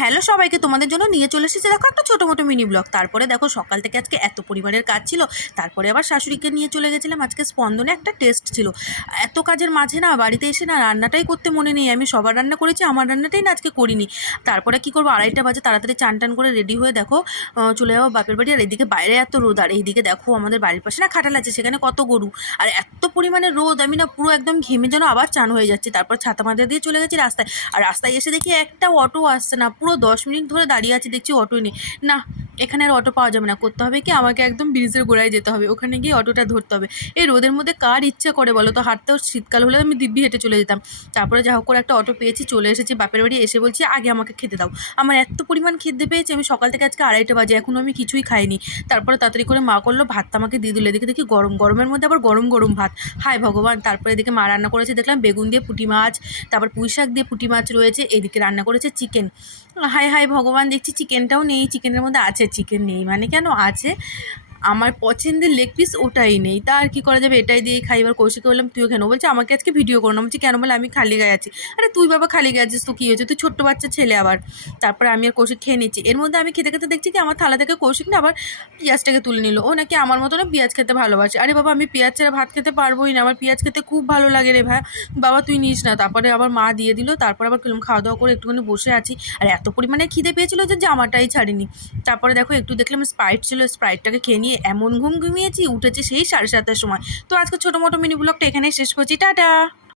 Hello সবাইকে, তোমাদের জন্য নিয়ে চলে এসেছি দেখো একটা ছোটো মোটো মিনি ব্লগ। তারপরে দেখো সকাল থেকে আজকে এত পরিমাণের কাজ ছিল, তারপরে আবার শাশুড়িকে নিয়ে চলে গেছিলাম। আজকে স্পন্দনে একটা টেস্ট ছিল। এত কাজের মাঝে না বাড়িতে এসে না রান্নাটাই করতে মনে নেই। আমি সবার রান্না করেছি, আমার রান্নাটাই না আজকে করিনি। তারপরে কি করবো, 2:30 বাজে তাড়াতাড়ি চান টান করে রেডি হয়ে দেখো চলে যাবো বাপের বাড়ি। আর এদিকে বাইরে এত রোদ, আর এইদিকে দেখো আমাদের বাড়ির পাশে না খাটাল আছে, সেখানে কত গরু, আর এত পরিমাণে রোদ আমি না পুরো একদম ঘেমে যেন আবার চান হয়ে যাচ্ছি। তারপর ছাতা মাথা দিয়ে চলে গেছি রাস্তায়। আর রাস্তায় এসে দেখি একটা অটো আসছে না, পুরো 10 মিনিট ধরে দাঁড়িয়ে আছি, দেখছি অটোই নেই। না, এখানে আর অটো পাওয়া যাবে না, করতে হবে কি আমাকে একদম ব্রিজের গোড়ায় যেতে হবে, ওখানে গিয়ে অটোটা ধরতে হবে। এই রোদের মধ্যে কার ইচ্ছা করে বলো তো, হাঁটতেও শীতকাল হলে আমি দিব্যি হেঁটে চলে যেতাম। তারপরে যা হোক করে একটা অটো পেয়েছি, চলে এসেছি বাপের বাড়ি। এসে বলছি আগে আমাকে খেতে দাও। আমার এত পরিমাণ খিদে পেয়েছে, আমি সকাল থেকে আজকে 2:30 বাজে এখনও আমি কিছুই খাইনি। তারপরে তাড়াতাড়ি করে মা করলো ভাতটা আমাকে দিয়ে দিল। এদিকে দেখি গরম গরমের মধ্যে আবার গরম গরম ভাত, হায় ভগবান। তারপরে এদিকে মা রান্না করেছে দেখলাম বেগুন দিয়ে পুঁটি মাছ, তারপর পুঁই শাক দিয়ে পুঁটি মাছ রয়েছে। এদিকে রান্না করেছে চিকেন। হায় হায় ভগবান, দেখছি চিকেনটাও নেই। চিকেনের মধ্যে আছে, চিকেন নেই মানে কেন আছে, আমার পছন্দের লেগ পিস ওটাই নেই। তা আর কী করা যাবে, এটাই দিয়েই খাই। এবার কৌশিককে বললাম তুইও কেন, বলছে আমাকে আজকে ভিডিও করো না। বলছি কেন, বলে আমি খালি গায়ে আছি। আরে তুই বাবা খালি গায়ে আছিস তো কী হয়েছে, তুই ছোট্ট বাচ্চা ছেলে আবার। তারপরে আমি আর কৌশিক খেয়ে নিচ্ছি। এর মধ্যে আমি খেতে খেতে দেখছি কি আমার থালা থেকে কৌশিক না আবার পেঁয়াজটাকে তুলে নিল। ও নাকি আমার মতো না পেঁয়াজ খেতে ভালোবাসে। আরে বাবা, আমি পেঁয়াজ ছাড়া ভাত খেতে পারবোই না, আমার পেঁয়াজ খেতে খুব ভালো লাগে রে ভাই। বাবা তুই নিস না। তারপরে আবার মা দিয়ে দিল। তারপর আবার খাওয়া দাওয়া করে একটুখানি বসে আছি। আর এত পরিমাণে খিদে পেয়েছিল যে জামাটাই ছাড়িনি। তারপরে দেখো একটু দেখলাম স্প্রাইট ছিল, স্প্রাইটটাকে খেয়ে নিয়ে এমন ঘুমিয়েছি, উঠেছি সেই 7:30টার সময়। তো আজকে ছোটো মোটো মিনি ব্লগটা এখানেই শেষ করছি, টাটা।